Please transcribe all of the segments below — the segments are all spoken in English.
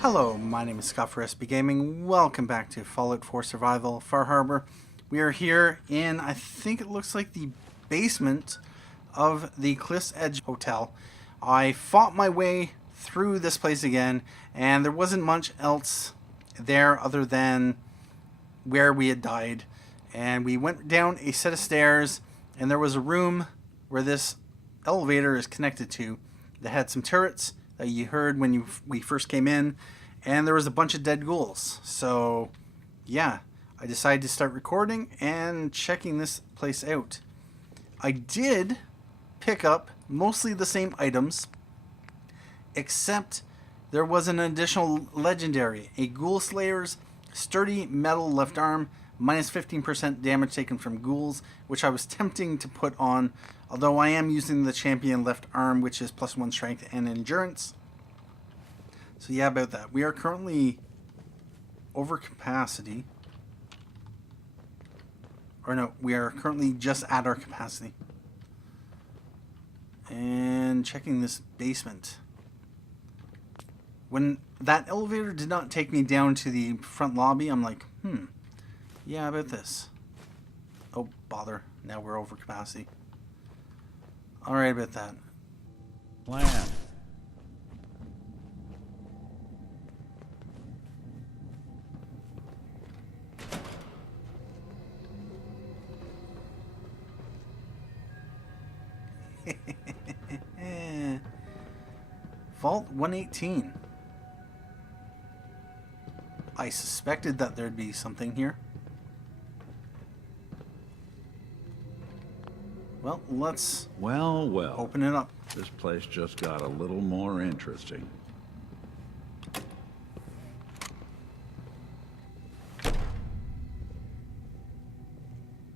Hello, my name is Scott for SB Gaming. Welcome back to Fallout 4 Survival Far Harbor. We are here in, I think it looks like the basement of the Cliff's Edge Hotel. I fought my way through this place again, and there wasn't much else there other than where we had died. And we went down a set of stairs, and there was a room where this elevator is connected to that had some turrets that you heard when we first came in, and there was a bunch of dead ghouls. So, yeah, I decided to start recording and checking this place out. I did pick up mostly the same items, except there was an additional legendary, a Ghoul Slayer's sturdy metal left arm, minus 15% damage taken from ghouls, which I was tempting to put on, although I am using the champion left arm, which is +1 strength and endurance. So yeah, about that. We are currently over capacity. Or no, we are currently just at our capacity. And checking this basement. When that elevator did not take me down to the front lobby, I'm like, yeah, about this. Oh, bother. Now we're over capacity. Alright, about that. Plan. Vault 118. I suspected that there'd be something here. Well, let's Well. open it up. This place just got a little more interesting.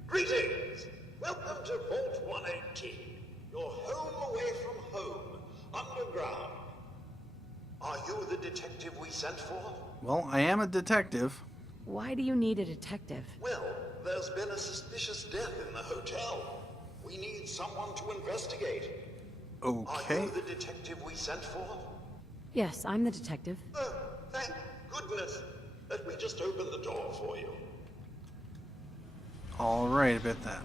Greetings! Welcome to Vault 118. Your home away from home, underground. Are you the detective we sent for? Well, I am a detective. Why do you need a detective? Well, there's been a suspicious death in the hotel. We need someone to investigate. Are Okay. you the detective we sent for? Yes, I'm the detective. Oh, thank goodness. Let me just open the door for you. Alright, about that.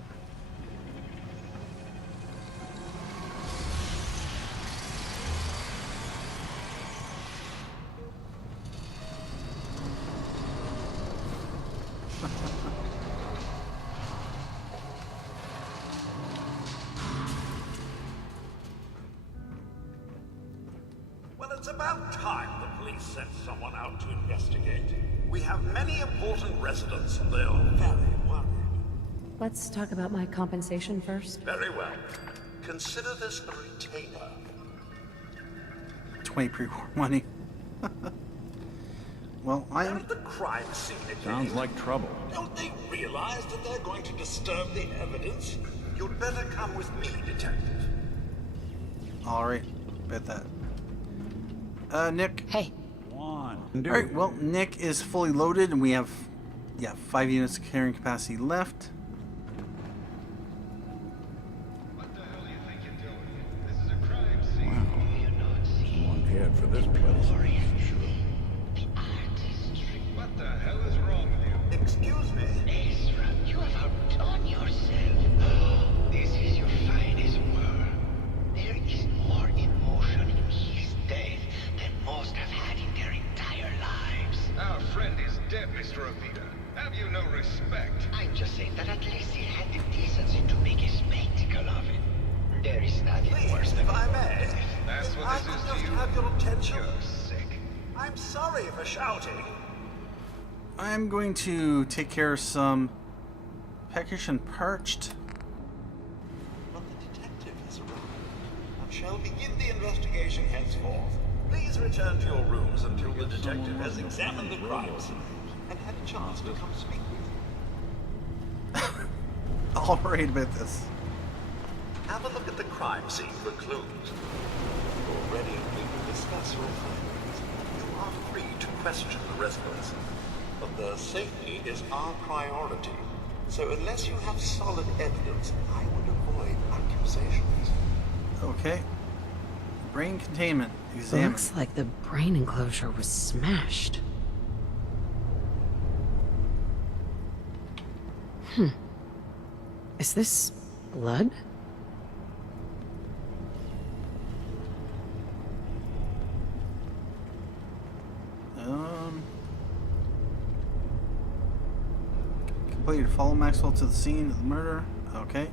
Well, it's about time the police sent someone out to investigate. We have many important residents and they're very worried. Let's talk about my compensation first. Very well. Consider this a retainer. 20 pre-war money. Well, I They're am... at the crime scene again. Sounds like trouble. Don't they realize that they're going to disturb the evidence? You'd better come with me, detective. Alright, about that. Nick. Hey, Alright, well, Nick is fully loaded, and we have, 5 units of carrying capacity left. What the hell do you think you're doing? This is a crime scene. Someone cared for this place. What the hell is wrong with you? Excuse me? Ezra, you have outdone yourself. This is your finest work. There is more emotion in his death than most have had in their entire lives. Our friend is dead, Mr. Avita. Have you no respect? I'm just saying that at least he had the decency to make a spectacle of it. There is nothing worse Please, than if I may. That's If what I this could is to just you? have your attention. You're sick. I'm sorry for shouting. I'm going to take care of some peckish and parched. But the detective has arrived and shall begin the investigation henceforth. Please return to your rooms until the detective has examined the crime scene and had a chance to come speak with you. Alright about this. Have a look at the crime scene for clues. Already we will discuss your findings. You are free to question the residents, but their safety is our priority. So unless you have solid evidence, I would avoid accusations. Okay. Brain containment. Examine. Looks like the brain enclosure was smashed. Is this blood? Completed. Follow Maxwell to the scene of the murder. Okay.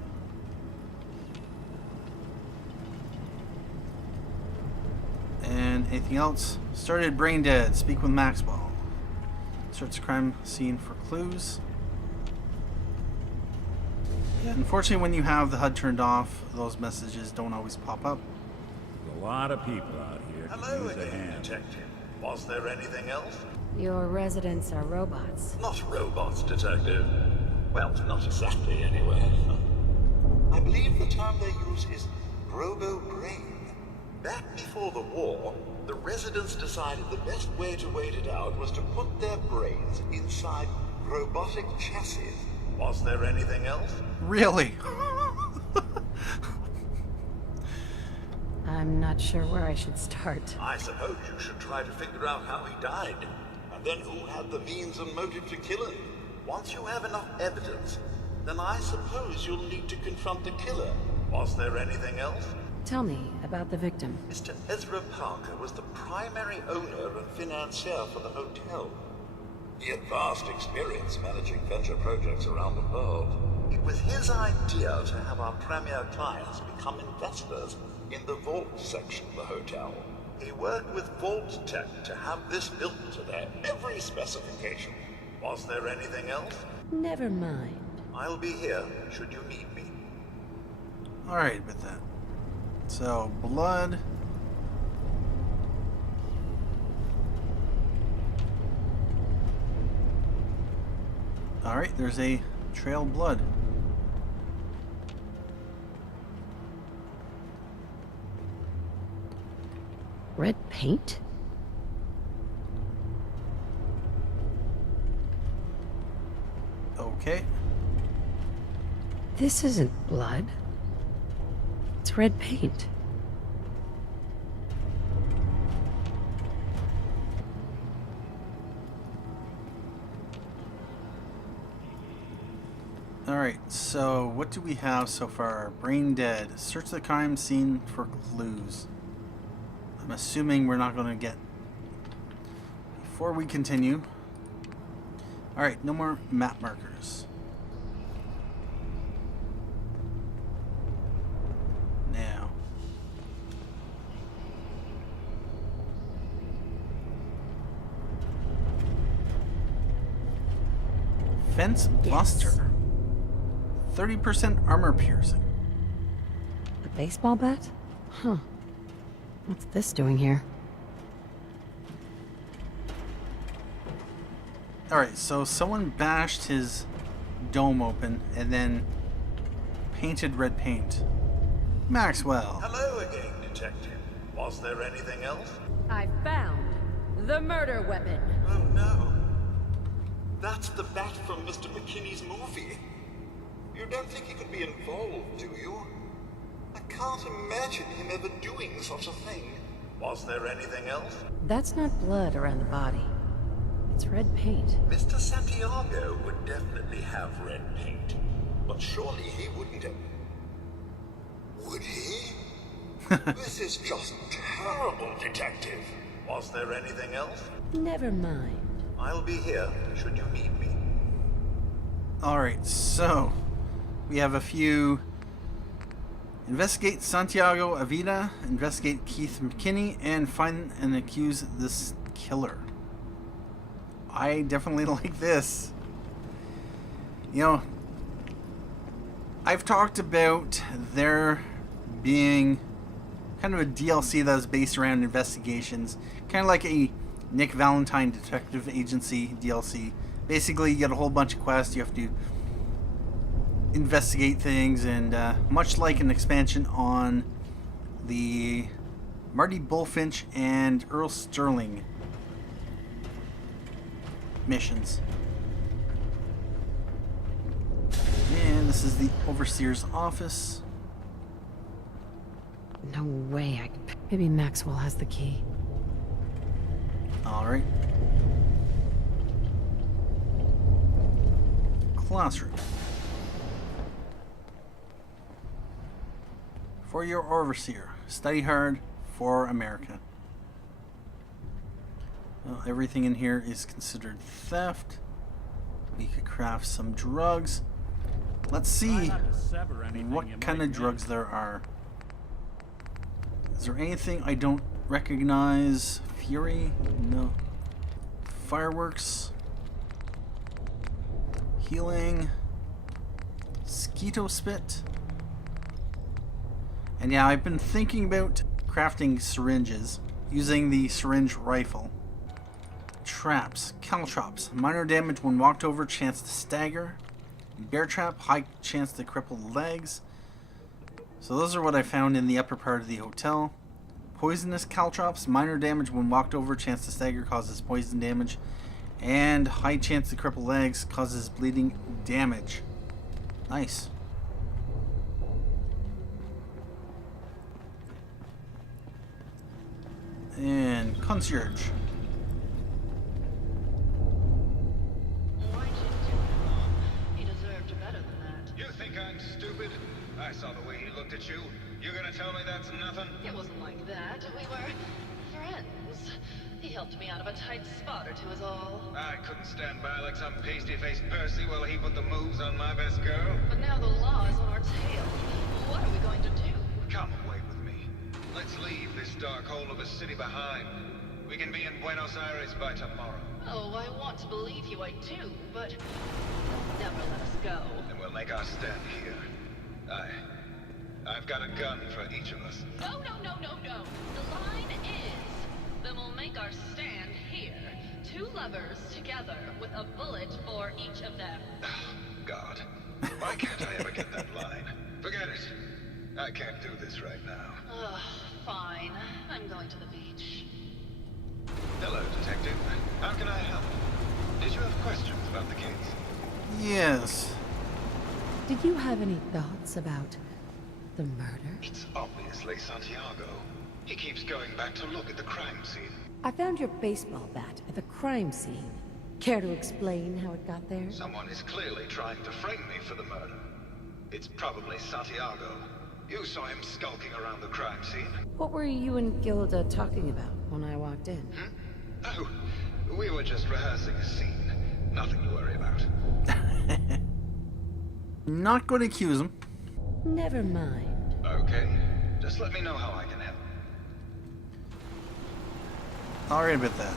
And anything else? Started brain dead. Speak with Maxwell. Search the crime scene for clues. Yeah, unfortunately, when you have the HUD turned off, those messages don't always pop up. A lot of people out here could Hello use a again, hand. Detective. Was there anything else? Your residents are robots. Not robots, Detective. Well, not exactly, anyway. I believe the term they use is Robobrain. Back before the war, the residents decided the best way to wait it out was to put their brains inside robotic chassis. Was there anything else? Really? I'm not sure where I should start. I suppose you should try to figure out how he died, and then who had the means and motive to kill him. Once you have enough evidence, then I suppose you'll need to confront the killer. Was there anything else? Tell me about the victim. Mr. Ezra Parker was the primary owner and financier for the hotel. He had vast experience managing venture projects around the world. It was his idea to have our premier clients become investors in the vault section of the hotel. He worked with Vault Tech to have this built to their every specification. Was there anything else? Never mind. I'll be here should you need me. Alright with that. So, blood. Alright, there's a trail of blood. Red paint? Okay. This isn't blood. It's red paint. Alright, so what do we have so far? Brain dead. Search the crime scene for clues. I'm assuming we're not going to get... Before we continue... Alright, no more map markers. Now. Fence Buster. 30% armor piercing. A baseball bat? Huh. What's this doing here? Alright, so someone bashed his dome open and then painted red paint. Maxwell. Hello again, Detective. Was there anything else? I found the murder weapon. Oh no. That's the bat from Mr. McKinney's movie. You don't think he could be involved, do you? I can't imagine him ever doing such a thing. Was there anything else? That's not blood around the body. It's red paint. Mr. Santiago would definitely have red paint. But surely he wouldn't have... Would he? This is just terrible, Detective. Was there anything else? Never mind. I'll be here should you need me. Alright, so we have a few. Investigate Santiago Avida, investigate Keith McKinney, and find and accuse this killer. I definitely like this. You know, I've talked about there being kind of a DLC that is based around investigations, kind of like a Nick Valentine Detective Agency DLC. Basically, you get a whole bunch of quests, you have to investigate things, and much like an expansion on the Marty Bullfinch and Earl Sterling missions. And this is the Overseer's office. No way I could Maybe Maxwell has the key. All right. Classroom. For your overseer, study hard for America. Well, everything in here is considered theft. We could craft some drugs. Let's see what kind of drugs there are. Is there anything I don't recognize? Fury? No. Fireworks. Healing. Skeeto spit. And yeah, I've been thinking about crafting syringes using the syringe rifle. Traps. Caltrops. Minor damage when walked over, chance to stagger. Bear trap. High chance to cripple legs. So those are what I found in the upper part of the hotel. Poisonous caltrops. Minor damage when walked over, chance to stagger, causes poison damage. And high chance to cripple legs, causes bleeding damage. Nice. And concierge. He deserved better than that. You think I'm stupid? I saw the way he looked at you. You're gonna tell me that's nothing? It wasn't like that. We were friends. He helped me out of a tight spot or two is all. I couldn't stand by like some pasty-faced Percy while he put the moves on my best girl. But now the law is on our tail. What are we going to do? Come away with me. Let's leave this dark hole of a city behind. We can be in Buenos Aires by tomorrow. Oh, I want to believe you, I do, but you'll never let us go. And we'll make our stand here. I've got a gun for each of us. No. The line is, then we'll make our stand here. Two lovers together with a bullet for each of them. God. Why can't I ever get that line? Forget it. I can't do this right now. Ugh, fine. I'm going to the beach. Hello, Detective. How can I help? Did you have questions about the case? Yes. Did you have any thoughts about the murder? It's obviously Santiago. He keeps going back to look at the crime scene. I found your baseball bat at the crime scene. Care to explain how it got there? Someone is clearly trying to frame me for the murder. It's probably Santiago. You saw him skulking around the crime scene. What were you and Gilda talking about when I walked in? Oh, we were just rehearsing a scene. Nothing to worry about. Not going to accuse him. Never mind. Okay. Just let me know how I can help. Alright about that.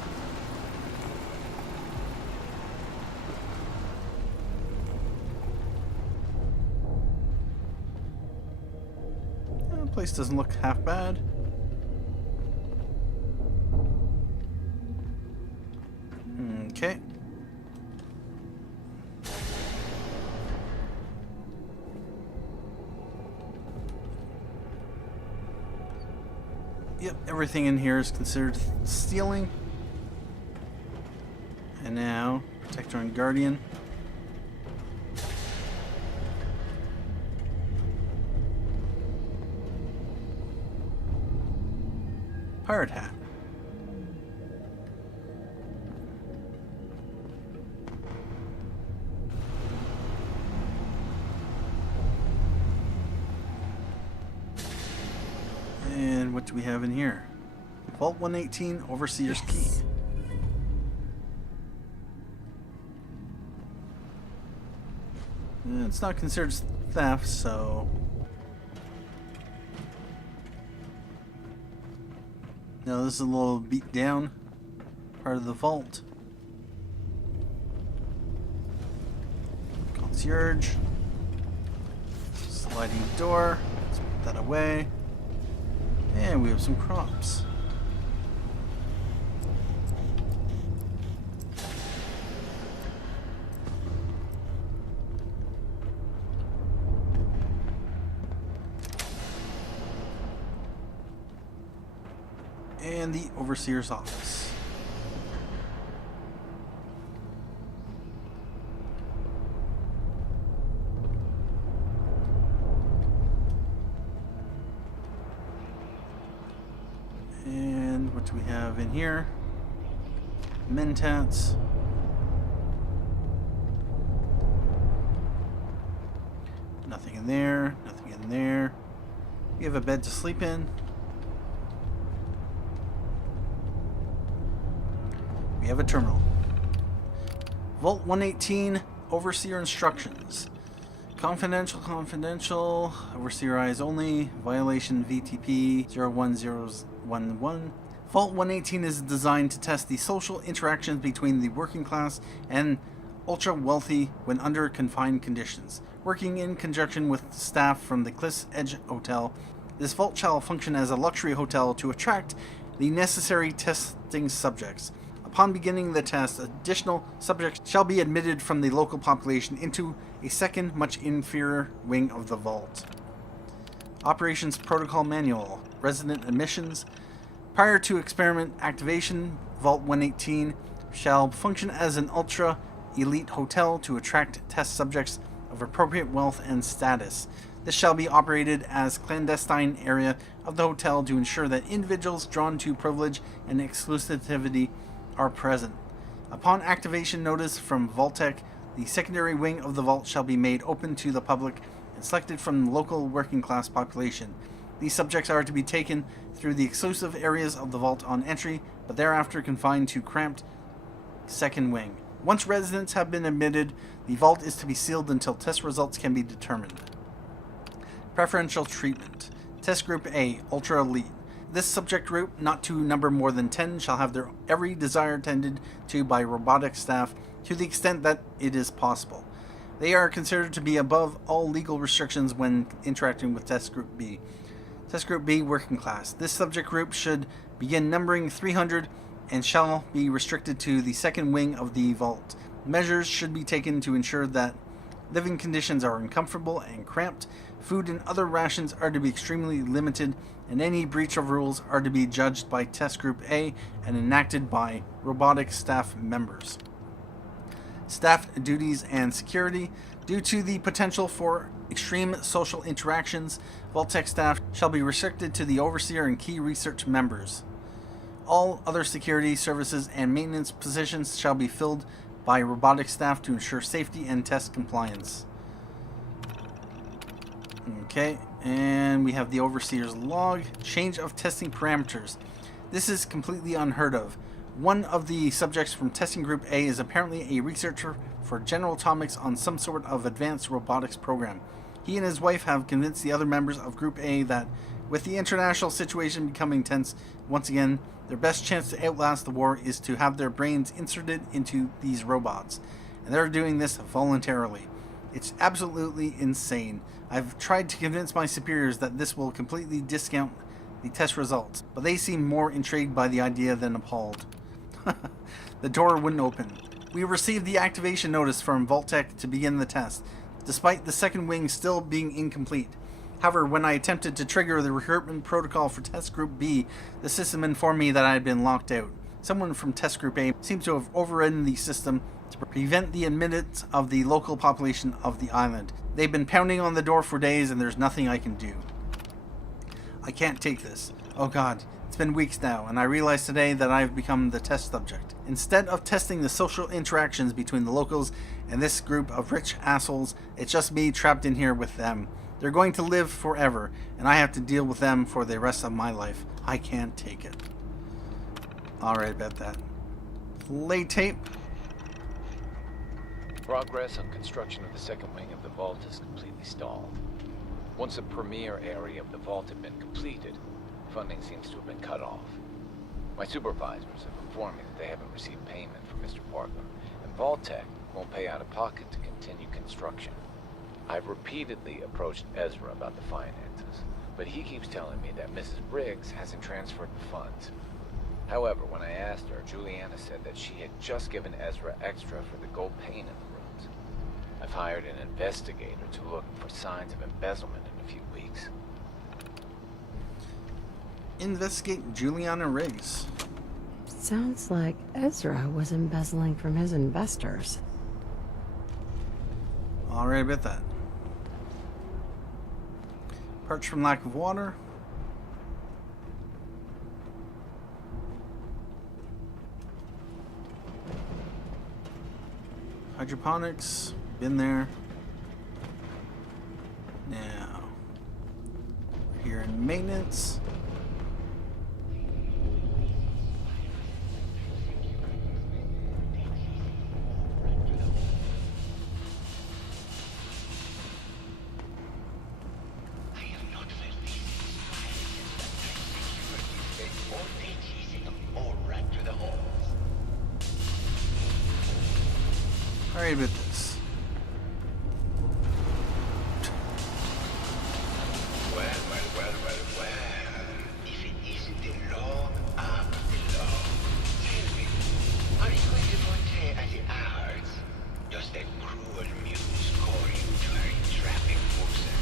The place doesn't look half bad. Okay. Yep, everything in here is considered stealing. And now, Protector and Guardian. Pirate hat. And what do we have in here? Vault 118, Overseer's Key. It's not considered theft, so... No, this is a little beat down part of the vault. Concierge. Sliding door. Let's put that away. And we have some crops. And the Overseer's office. What do we have in here? Mentats. Nothing in there. Nothing in there. We have a bed to sleep in. We have a terminal. Vault 118, Overseer Instructions. Confidential, Overseer eyes only, violation VTP 01011. Vault 118 is designed to test the social interactions between the working class and ultra-wealthy when under confined conditions. Working in conjunction with staff from the Cliff's Edge Hotel, this vault shall function as a luxury hotel to attract the necessary testing subjects. Upon beginning the test, additional subjects shall be admitted from the local population into a second, much inferior wing of the vault. Operations Protocol Manual. Resident admissions. Prior to experiment activation, Vault 118 shall function as an ultra-elite hotel to attract test subjects of appropriate wealth and status. This shall be operated as clandestine area of the hotel to ensure that individuals drawn to privilege and exclusivity are present. Upon activation notice from Vault-Tec, the secondary wing of the vault shall be made open to the public and selected from the local working class population. These subjects are to be taken through the exclusive areas of the vault on entry, but thereafter confined to cramped second wing. Once residents have been admitted, the vault is to be sealed until test results can be determined. Preferential treatment. Test Group A, Ultra Elite. This subject group, not to number more than 10, shall have their every desire tended to by robotic staff to the extent that it is possible. They are considered to be above all legal restrictions when interacting with Test Group B. Test Group B, Working Class. This subject group should begin numbering 300 and shall be restricted to the second wing of the vault. Measures should be taken to ensure that living conditions are uncomfortable and cramped. Food and other rations are to be extremely limited, and any breach of rules are to be judged by Test Group A and enacted by robotic staff members. Staff duties and security. Due to the potential for extreme social interactions, Vault-Tec staff shall be restricted to the Overseer and key research members. All other security, services, and maintenance positions shall be filled by robotic staff to ensure safety and test compliance. Okay, and we have the Overseer's log. Change of testing parameters. This is completely unheard of. One of the subjects from Testing Group A is apparently a researcher for General Atomics on some sort of advanced robotics program. He and his wife have convinced the other members of Group A that, with the international situation becoming tense once again, their best chance to outlast the war is to have their brains inserted into these robots. And they're doing this voluntarily. It's absolutely insane. I've tried to convince my superiors that this will completely discount the test results, but they seem more intrigued by the idea than appalled. The door wouldn't open. We received the activation notice from Vault-Tec to begin the test, despite the second wing still being incomplete. However, when I attempted to trigger the recruitment protocol for Test Group B, the system informed me that I had been locked out. Someone from Test Group A seemed to have overridden the system to prevent the admittance of the local population of the island. They've been pounding on the door for days and there's nothing I can do. I can't take this. Oh god, it's been weeks now, and I realize today that I've become the test subject. Instead of testing the social interactions between the locals and this group of rich assholes, it's just me trapped in here with them. They're going to live forever, and I have to deal with them for the rest of my life. I can't take it. Alright, about that. Play tape. Progress on construction of the second wing of the vault is completely stalled. Once the premier area of the vault had been completed, funding seems to have been cut off. My supervisors have informed me that they haven't received payment from Mr. Parker, and Vault-Tec won't pay out of pocket to continue construction. I've repeatedly approached Ezra about the finances, but he keeps telling me that Mrs. Briggs hasn't transferred the funds. However, when I asked her, Julianna said that she had just given Ezra extra for the gold paint in the rooms. I've hired an investigator to look for signs of embezzlement in a few weeks. Investigate Julianna Riggs. Sounds like Ezra was embezzling from his investors. Alright, about that. Parched from lack of water. Hydroponics, been there. Now, we're here in maintenance. Alright about this. Well. If it isn't the long arm of the law, tell me, are you going to portray as the hours? Just that cruel muse scoring to her entrapping forces?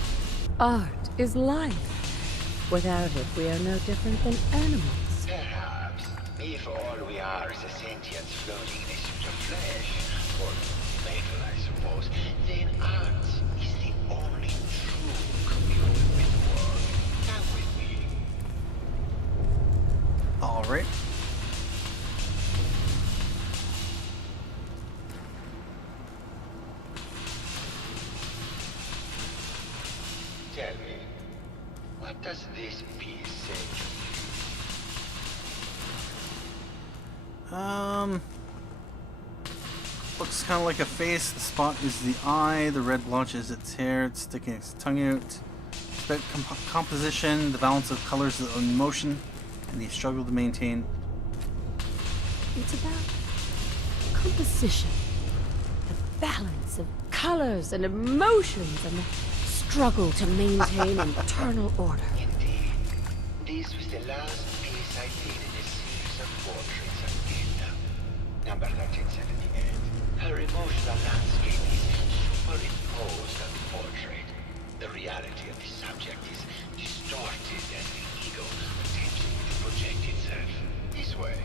Art is life. Without it, we are no different than animals. Perhaps, if all we are is a sentience floating in a suit of flesh, or metal, I suppose, then art is the only true communion with the world. Come with me. Alright. Tell me, what does this piece say to you? Looks kind of like a face. The spot is the eye. The red blotch is its hair. It's sticking its tongue out. It's about composition, the balance of colors and motion, and the struggle to maintain. It's about composition, the balance of colors and emotions, and the struggle to maintain internal order. Indeed. This was the last piece I did in a series of portraits of Edna, number 1378. Her emotional landscape is superimposed on the portrait. The reality of the subject is distorted as the ego attempts to project itself this way.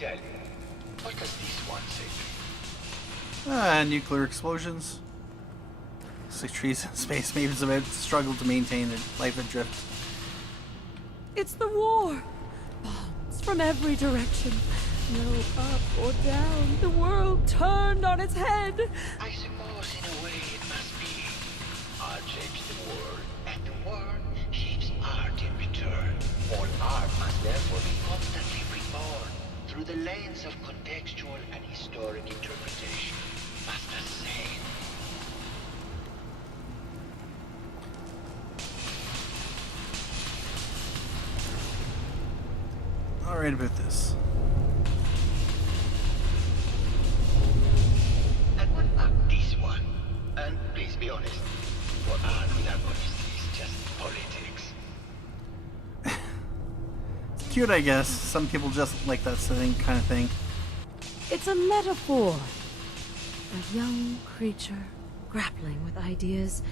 Tell me, what does this one say to you? Nuclear explosions. Looks like trees in space. Maybe it's about the struggle to maintain a life adrift. It's the war. Bombs from every direction. No up or down. The world turned on its head. I suppose in a way it must be. Art shapes the world, and the world shapes art in return. All art must therefore be constantly reborn through the lens of contextual and historic interpretation. Master Sane. Alright about this. And what about this one? And please be honest, what art without honesty is just politics. It's cute, I guess. Some people just like that kind of thing. It's a metaphor. A young creature grappling with ideas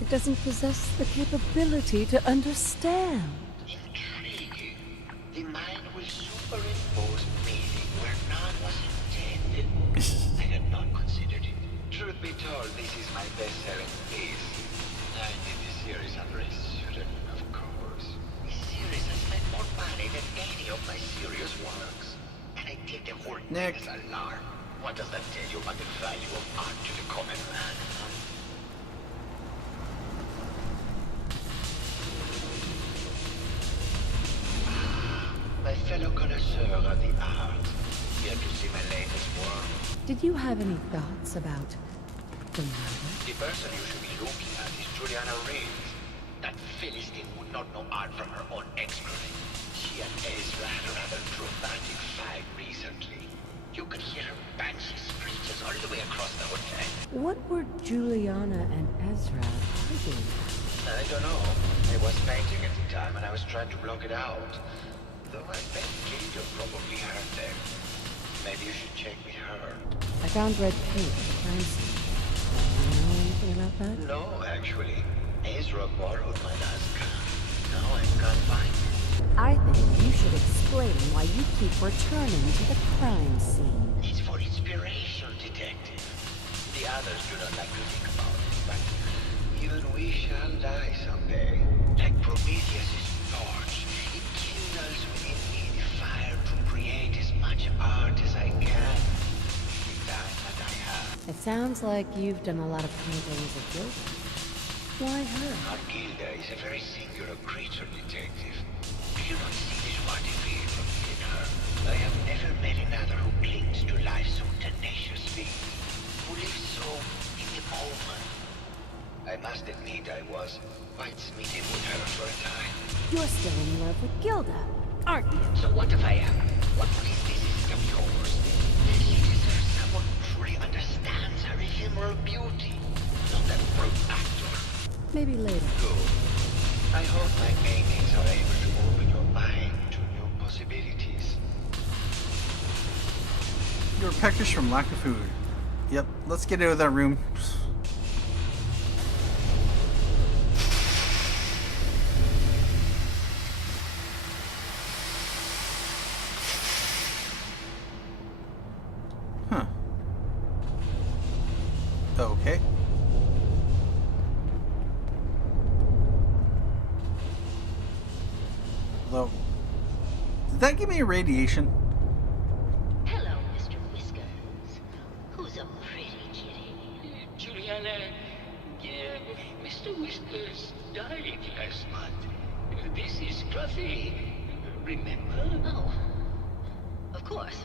it doesn't possess the capability to understand. Intriguing. The mind will superimpose meaning where none was intended. I had not considered it. Truth be told, this is my best-selling piece. I did this series under a pseudonym, of course. This series has spent more money than any of my serious works. And I take the whole thing as alarm. What does that tell you about the value of art to the common man? My fellow connoisseur of the arts, here to see my latest work. Did you have any thoughts about the murder? The person you should be looking at is Julianna Reeves. That Philistine would not know art from her own excrement. She and Ezra had a rather dramatic fight recently. You could hear her banshee screeches all the way across the hotel. What were Julianna and Ezra arguing? I don't know. I was painting at the time and I was trying to block it out. Though I bet Kato probably heard them. Maybe you should check with her. I found red paint at the crime scene. Do you know anything about that? No, actually. Ezra borrowed my last gun. Now I can't find it. I think you should explain why you keep returning to the crime scene. It's for inspiration, detective. The others do not like to think about it, but even we shall die someday. Like Prometheus' torch, it kindles within much art as I can. The time that I have. It sounds like you've done a lot of paintings of Gilda. Why her? Our Gilda is a very singular creature, detective. Do you not see what it is in her? I have never met another who clings to life so tenaciously, who lives so in the moment. I must admit I was quite smitten with her for a time. You're still in love with Gilda, aren't you? So what if I am? What is this of yours? She deserves someone who truly understands her ephemeral beauty, not that brute actor. Maybe later. Good. I hope my paintings are able to open your mind to new possibilities. You're peckish from lack of food. Yep, let's get out of that room. Huh. Okay. Although, did that give me a radiation? Hello, Mr. Whiskers. Who's a pretty kitty? Julianna, Mr. Whiskers died last month. This is Scruffy. Remember? Oh, of course.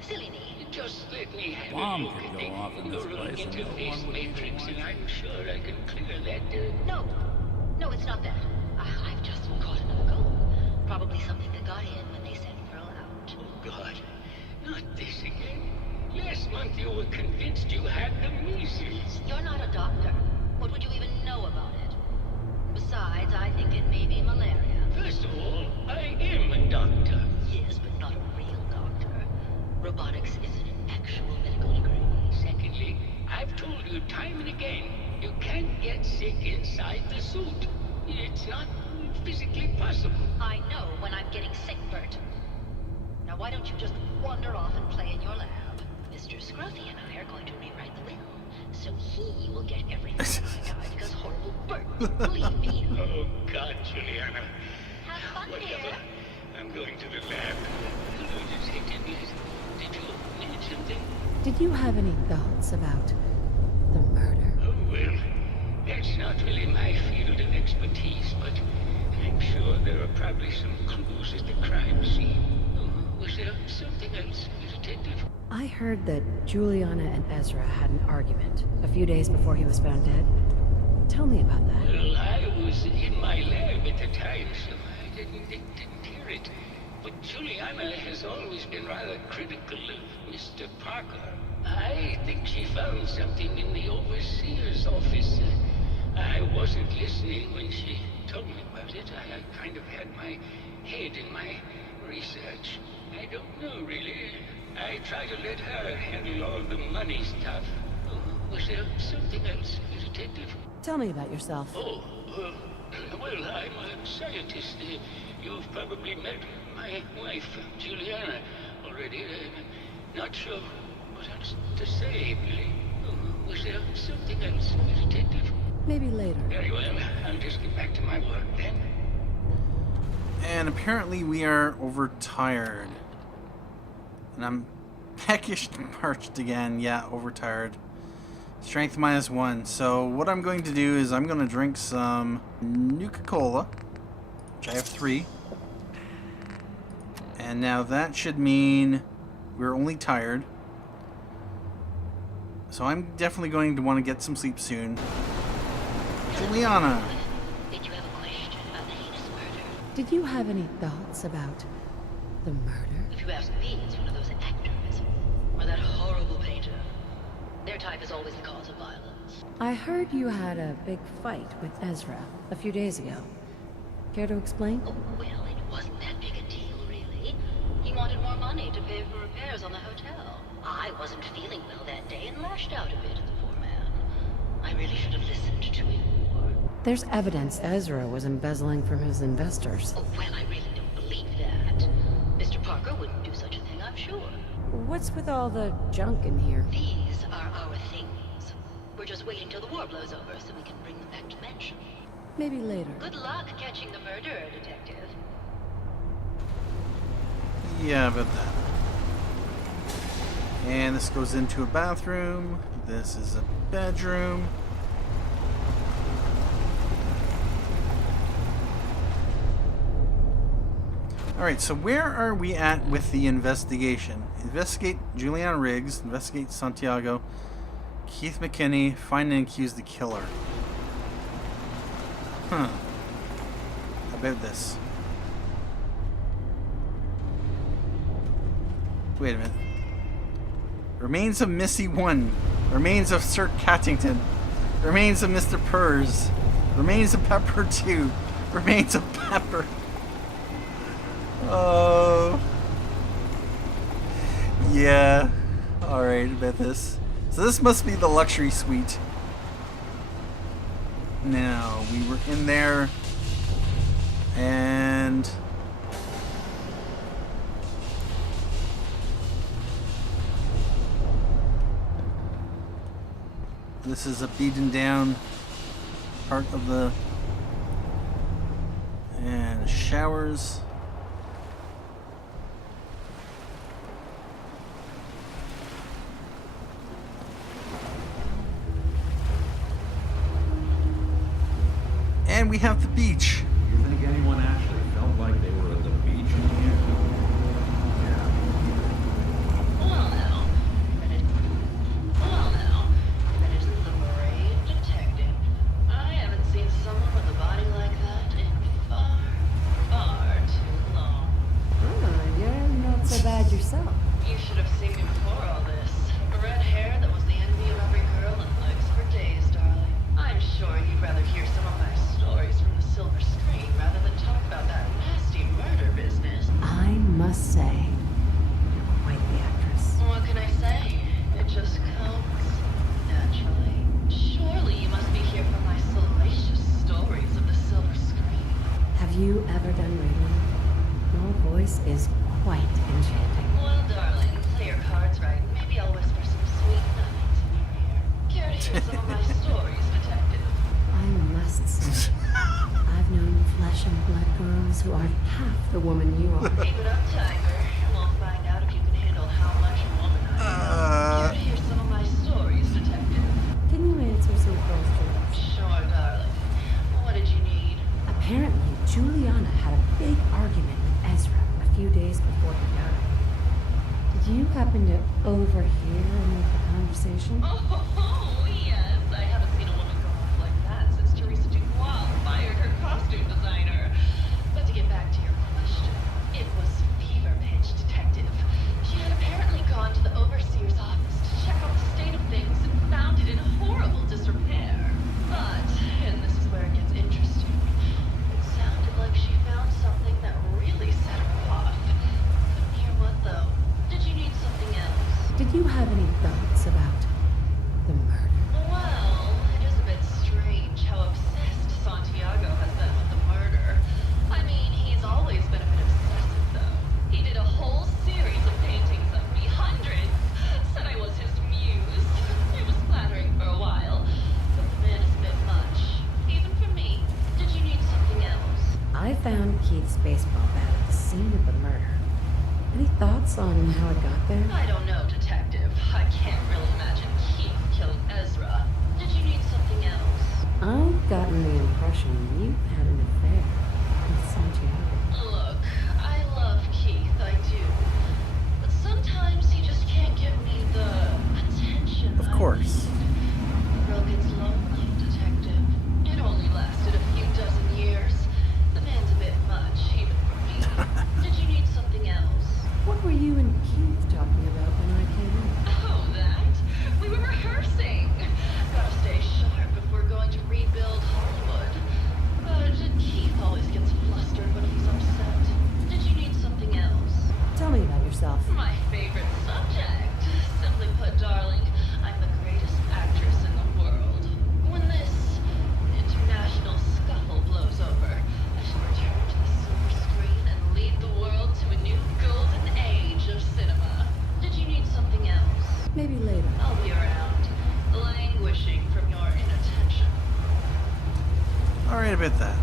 Silly me. Just let me have Bomb a look could at go the off in this neural place and no interface one would even matrix, want and I'm sure I can clear that. No, it's not that. I've just caught another goal. Probably something that got in when they sent Pearl out. Oh, God. Not this again. Last month you were convinced you had the measles. You're not a doctor. What would you even know about it? Besides, I think it may be malaria. First of all, I am a doctor. Yes, but not a real doctor. Robotics isn't an actual medical degree. Secondly, I've told you time and again, you can't get sick inside the suit. It's not physically possible. I know when I'm getting sick, Bert. Now why don't you just wander off and play in your lab? Mr. Scruffy and I are going to rewrite the will, so he will get everything when I die because horrible Bert will leave me. Oh, God, Julianna. Have fun, Whatever. dear. I'm going to the lab. Hello, Detective. Did you need something? Did you have any thoughts about the murder? Oh, well, that's not really my field of expertise, but I'm sure there are probably some clues at the crime scene. Oh, was there something else, Detective? I heard that Julianna and Ezra had an argument a few days before he was found dead. Tell me about that. Well, I was in my lab at the time, so I didn't hear it. But Julianna has always been rather critical of Mr. Parker. I think she found something in the overseer's office. I wasn't listening when she told me about it. I kind of had my head in my research. I don't know, really. I try to let her handle all the money stuff. Oh, was there something else, Detective? Tell me about yourself. Oh, well, I'm a scientist. You've probably met my wife, Julianna, already. Not sure what else to say, really. Oh, was there something else, Detective? Maybe later. Very well. I'll just get back to my work then. And apparently we are overtired. And I'm peckish and parched again. Yeah, overtired. Strength -1. So what I'm going to do is I'm going to drink some Nuka-Cola, which I have 3. And now that should mean we're only tired. So I'm definitely going to want to get some sleep soon. Julianna. Did you have a question about the heinous murder? Did you have any thoughts about the murder? If you ask me, it's one of those actors. Or that horrible painter. Their type is always the cause of violence. I heard you had a big fight with Ezra a few days ago. Care to explain? Oh, well, it wasn't that big a deal, really. He wanted more money to pay for repairs on the hotel. I wasn't feeling well that day and lashed out a bit at the poor man. I really should have listened to him more. There's evidence Ezra was embezzling from his investors. Oh, well, I really don't believe that. Mr. Parker wouldn't do such a thing, I'm sure. What's with all the junk in here? These are our things. We're just waiting till the war blows over so we can bring them back to mansion. Maybe later. Good luck catching the murderer, Detective. Yeah, about that. And this goes into a bathroom. This is a bedroom. Alright, so where are we at with the investigation? Investigate Julianna Riggs, investigate Santiago, Keith McKinney, find and accuse the killer. Huh. About this. Wait a minute. Remains of Missy 1. Remains of Sir Cattington. Remains of Mr. Purrs. Remains of Pepper 2. Remains of Pepper. Oh. Yeah. Alright, about this. So this must be the luxury suite. Now, we were in there. And... this is a beaten down part of the... and showers. And we have the beach. You think anyone actually felt like they were at the beach in here? Yeah. Well now, that isn't the brave detective. I haven't seen someone with a body like that in far, far too long. You're not so bad yourself. You should have seen me before all this. Red hair that was the envy of every girl and legs for days, darling. I'm sure you'd rather hear some of my stories from the silver screen rather than talk about that nasty murder business. I must say, you're quite the actress. What can I say? It just comes naturally. Surely you must be here for my salacious stories of the silver screen. Have you ever done radio? Your voice is quite enchanting. Well, darling, play your cards right. Maybe I'll whisper some sweet nothings in your ear. Care to hear some of my stories, detective? I must say, I've known flesh and blood girls who aren't half the woman you are. Keep it up, Tiger, and we'll find out if you can handle how much woman I am. Care to hear some of my stories, detective? Can you answer some questions? Sure, darling. What did you need? Apparently, Julianna had a big argument with Ezra a few days before he died. Did you happen to overhear any of the conversation? Oh, yes. I haven't seen a woman go off like that since Teresa Dubois fired her costume designer. But to get back to your question, it was fever pitch, detective. She had apparently gone to the overseer's office to check out the state of things and found it in horrible disrepair. But, and this is where it gets interesting, it sounded like she found something that really set her off. Couldn't hear what, though. Did you need something else? Did you have any thoughts about the murder? Well, it is a bit strange how obsessed Santiago has been with the murder. I mean, he's always been a bit obsessive, though. He did a whole series of paintings of me, hundreds. Said I was his muse. It was flattering for a while, but the man is a bit much. Even for me. Did you need something else? I found Keith's baseball bat at the scene of the murder. Any thoughts on how it got there? I don't know, detective. I can't really imagine Keith killing Ezra. Did you need something else? I've gotten the impression you've had an affair with Santiago. Look, I love Keith, I do. But sometimes he just can't give me the attention Of course. The girl gets lonely, detective. It only lasted a few dozen years. The man's a bit much, even for me. Did you need something else? What were you and Keith talking about when I came in? Oh, that? We were rehearsing. Gotta stay sharp if we're going to rebuild Hollywood. But Keith always gets flustered when he's upset. Did you need something else? Tell me about yourself. My favorite subject. Simply put, darling, I'm the greatest actress in the world. When this international scuffle blows over, I shall return to the silver screen and lead the world to a new golden age of cinema. Did you need something else? Maybe later. I'll be around, languishing from your inattention. Alright about that.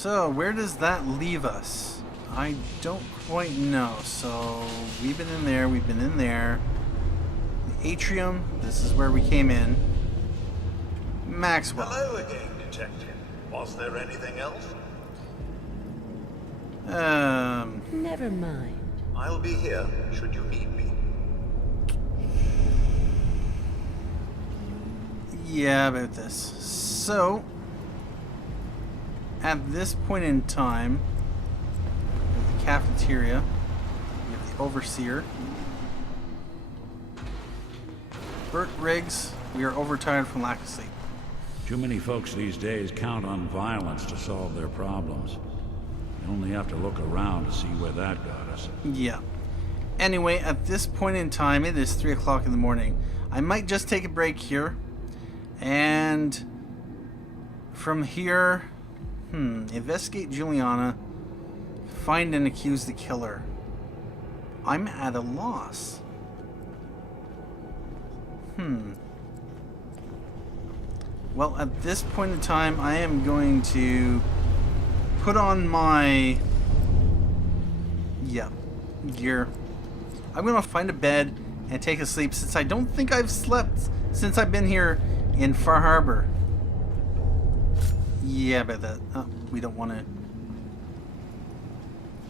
So, where does that leave us? I don't quite know. So, we've been in there, we've been in there. The atrium, this is where we came in. Maxwell. Hello again, Detective. Was there anything else? Never mind. I'll be here should you need me. Yeah, about this. So, at this point in time, we have the cafeteria, we have the overseer, Bert Riggs, we are overtired from lack of sleep. Too many folks these days count on violence to solve their problems. You only have to look around to see where that got us. Yeah. Anyway, at this point in time, it is 3 o'clock in the morning. I might just take a break here. And from here, investigate Julianna, find and accuse the killer. I'm at a loss. Well, at this point in time, I am going to put on my gear. I'm going to find a bed and take a sleep, since I don't think I've slept since I've been here in Far Harbor. Yeah, but that... Oh, we don't want to...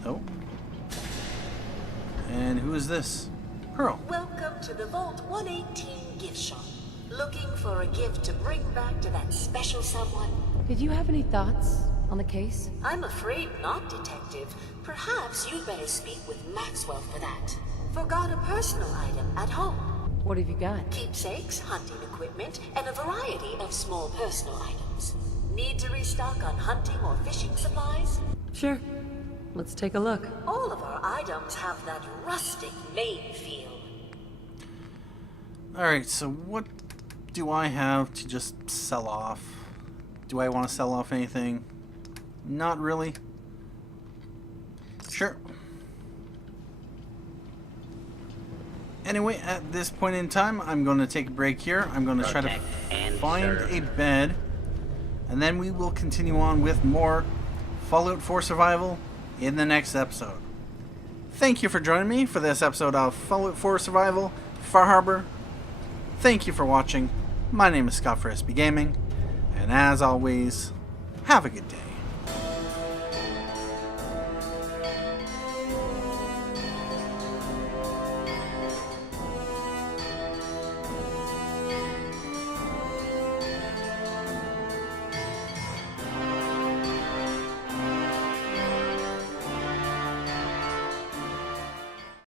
Oh. And who is this? Pearl. Welcome to the Vault 118 gift shop. Looking for a gift to bring back to that special someone? Did you have any thoughts on the case? I'm afraid not, Detective. Perhaps you'd better speak with Maxwell for that. Forgot a personal item at home. What have you got? Keepsakes, hunting equipment, and a variety of small personal items. Need to restock on hunting or fishing supplies? Sure. Let's take a look. All of our items have that rustic Maine feel. Alright, so what do I have to just sell off? Do I want to sell off anything? Not really. Sure. Anyway, at this point in time, I'm going to take a break here. I'm going to try to find a bed. And then we will continue on with more Fallout 4 Survival in the next episode. Thank you for joining me for this episode of Fallout 4 Survival, Far Harbor. Thank you for watching. My name is Scott for SB Gaming. And as always, have a good day.